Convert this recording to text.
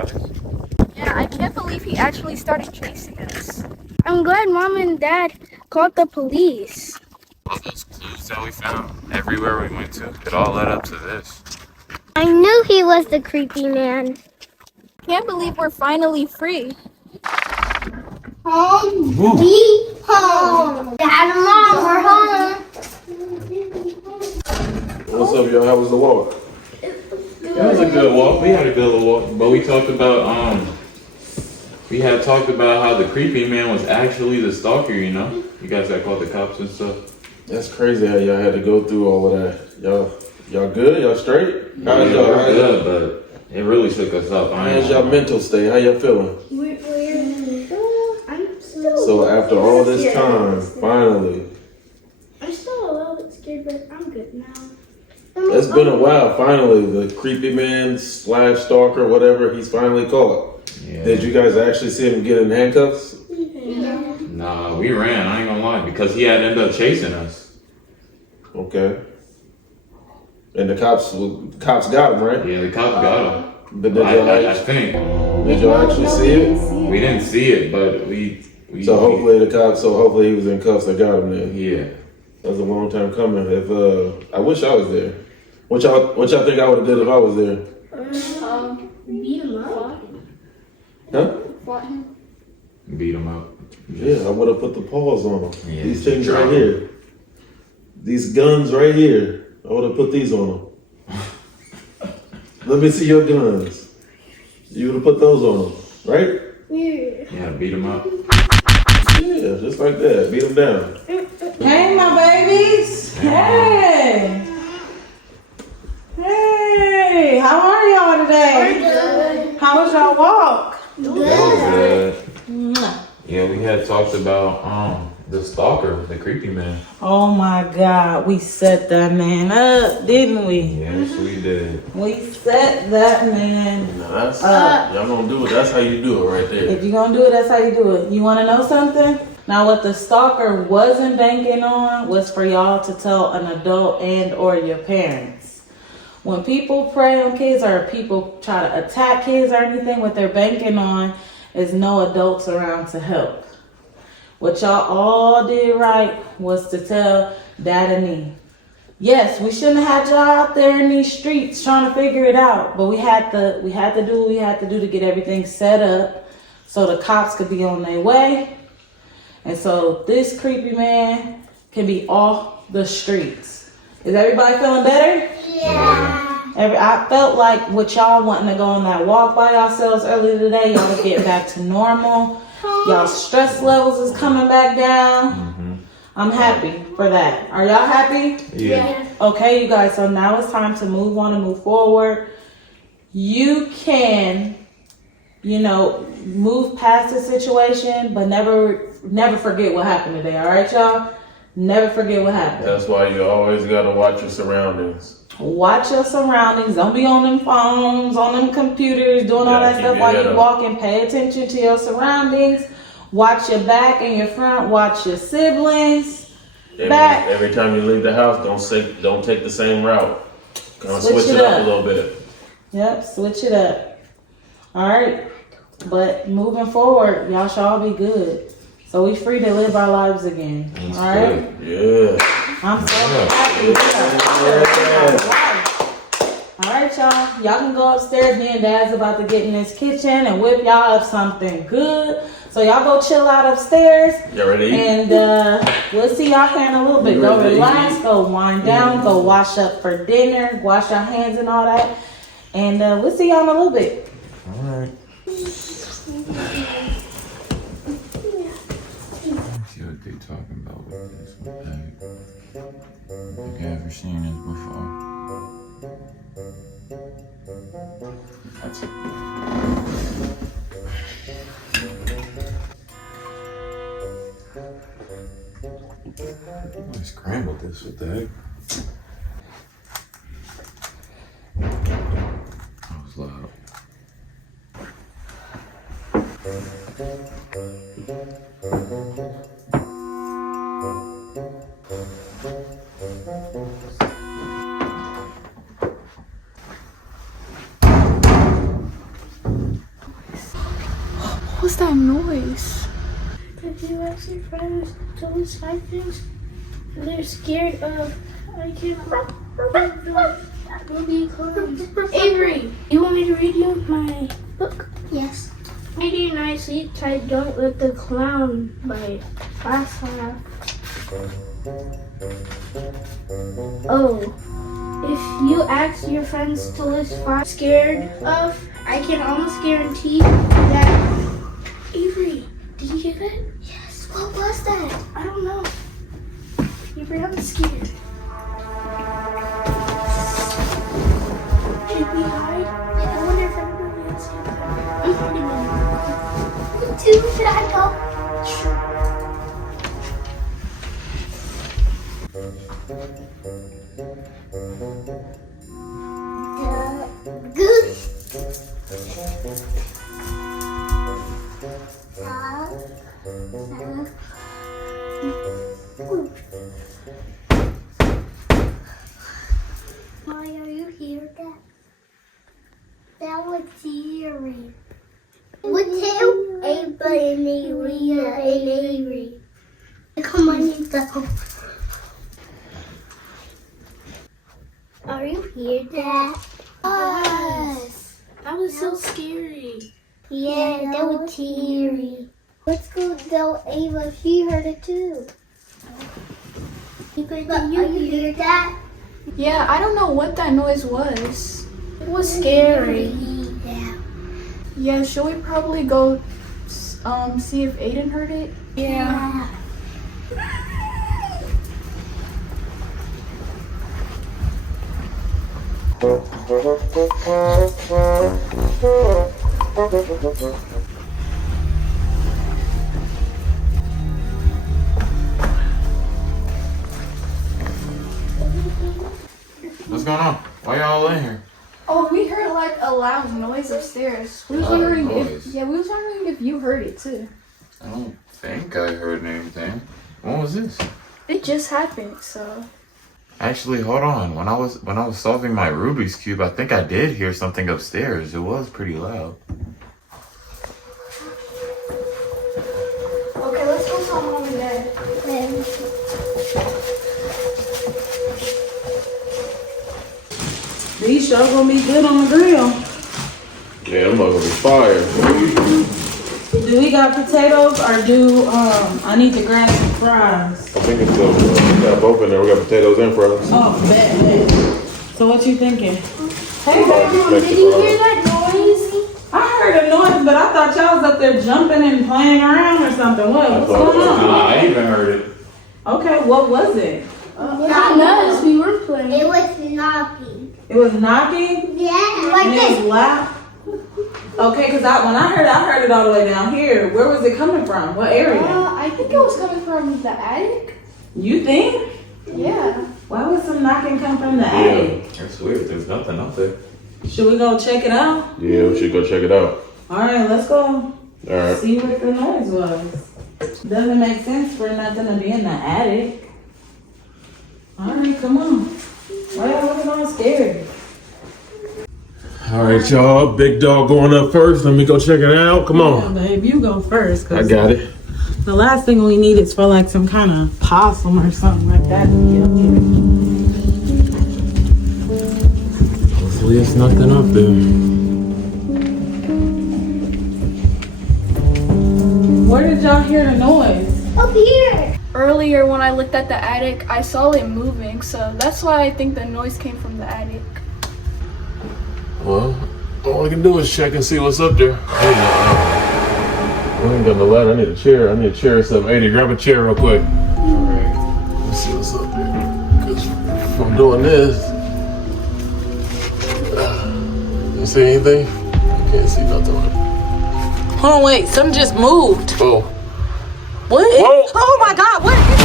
guys. Yeah, I can't believe he actually started chasing us. I'm glad Mom and Dad called the police. All those clues that we found everywhere we went to, it all led up to this. I knew he was the creepy man. Can't believe we're finally free. Home, sweet home. Dad and Mom, we're home. What's up, y'all? How was the walk? It was a good walk. We had a good walk, but we talked about we had talked about how the creepy man was actually the stalker. You know, you guys got called the cops and stuff. That's crazy how y'all had to go through all of that. Y'all good? Y'all straight? How's y'all? We're good, but it really shook us up. How's y'all mental state? How y'all feeling? I'm still. So after all this time, finally. I'm still a little bit scared, but I'm good now. It's been a while. Finally, the creepy man / stalker, whatever, he's finally caught. Yeah. Did you guys actually see him get in handcuffs? Yeah. Nah, we ran. I ain't gonna lie, because he had ended up chasing us. Okay. And the cops got him, right? Yeah, the cops got him. But did y'all I think did y'all actually see it? we didn't see it, but we. So hopefully he was in cuffs that got him then. Yeah. That was a long time coming. If I wish I was there. What y'all think I would have did if I was there? Beat him up. Huh? Beat him up. Yeah, I would have put the paws on them. Yeah, These things right here. These guns right here. I would have put these on them. Let me see your guns. You would have put those on them, right? Yeah, beat him up. Yeah, just like that. Beat them down. Hey, my babies. Hey. Hey, how are y'all today? Good. How was y'all walk? That was good. Yeah, we had talked about the stalker, the creepy man. Oh my God, we set that man up, didn't we? Yes, we did. We set that man That's up. y'all gonna do it. That's how you do it right there. If you're gonna do it, that's how you do it. You wanna know something? Now, what the stalker wasn't banking on was for y'all to tell an adult and or your parents. When people prey on kids or people try to attack kids or anything, what they're banking on is no adults around to help. What y'all all did right was to tell Dad and me. Yes, we shouldn't have had y'all out there in these streets trying to figure it out, but we had to do what we had to do to get everything set up so the cops could be on their way. And so this creepy man can be off the streets. Is everybody feeling better? Yeah. I felt like with y'all wanting to go on that walk by yourselves earlier today, y'all was getting back to normal. Y'all stress levels is coming back down. Mm-hmm. I'm happy for that. Are y'all happy? Yeah. Okay, you guys, so now it's time to move on and move forward. You can, move past the situation, but never forget what happened today, all right, y'all? Never forget what happened. That's why you always gotta watch your surroundings. Watch your surroundings. Don't be on them phones, on them computers, doing all that stuff while you're walking. Pay attention to your surroundings. Watch your back and your front. Watch your siblings. Every time you leave the house, don't take the same route. Kind of switch it up a little bit. Yep, switch it up. All right, but moving forward, y'all should all be good. So we free to live our lives again. That's all right. good. Yeah. I'm so happy. All right, y'all. Y'all can go upstairs. Me and Dad's about to get in this kitchen and whip y'all up something good. So y'all go chill out upstairs. Y'all ready to eat? And we'll see y'all here in a little bit. Go relax. Go wind down. Go wash up for dinner. Wash your hands and all that. And we'll see y'all in a little bit. All right. See what they talking about with this one. Have you ever seen this before? That's it. I scrambled this with the heck. That was loud. was that noise? If you ask your friends to list 5 things they're scared of, I can't will be clowns. Avery, you want me to read you my book? Yes. 89 sleep tight, don't let the clown bite. Last laugh. Oh, if you ask your friends to list 5 scared of, I can almost guarantee that. Avery, did you get it? Yes. What was that? I don't know. Avery, I'm scared. Should we hide? I wonder if everybody else can hide. I'm hiding in there. Me too. Should I go? Sure. Goose. Why are you here, Dad? That was eerie. With him, Ava and Avery. Come on, Ethan. Are you here, Dad? Yes. That was so scary. Yeah, that was eerie. Let's go tell Ava she heard it too. But you hear that? Yeah, I don't know what that noise was. It was scary. Yeah, should we probably go see if Aiden heard it? Yeah. What's going on? Why y'all in here? Oh, we heard like a loud noise upstairs. We was Loud wondering noise? we was wondering if you heard it too. I don't think I heard anything. When was this? It just happened, so. Actually, hold on. When I was solving my Rubik's Cube, I think I did hear something upstairs. It was pretty loud. Okay, let's go tell Mom and Dad. These sure gonna be good on the grill. Yeah, I'm gonna be fire. Do we got potatoes or do I need to grab some fries? I think it's we got both in there. We got potatoes and fries. Oh, bet. So what you thinking? Hey, baby. Did you hear that noise? I heard a noise, but I thought y'all was up there jumping and playing around or something. What's going on? I even heard it. Okay, what was it? Not us. We were playing. It was knocking. It was knocking? Yeah. Like And it was loud? Okay, because when I heard it all the way down here. Where was it coming from? What area? I think it was coming from the attic. You think? Yeah. Why would some knocking come from the attic? That's weird. There's nothing up there. Should we go check it out? Yeah, we should go check it out. All right, let's go. All right. See what the noise was. Doesn't make sense for nothing to be in the attic. All right, come on. Why y'all looking all scared? All right, y'all. Big dog going up first. Let me go check it out. Come on. Babe, you go first. I got it. The last thing we need is for like some kind of possum or something like that to be up here. Hopefully it's nothing up there. Where did y'all hear the noise? Up here. Earlier when I looked at the attic, I saw it moving, so that's why I think the noise came from the attic. Well, all I can do is check and see what's up there. I ain't got no ladder. I need a chair. I need a chair or something. Hey, grab a chair real quick. Alright. Let's see what's up there. Because if I'm doing this, you see anything? I can't see nothing. Hold on, wait. Something just moved. Oh. What? Whoa. Oh my God, what is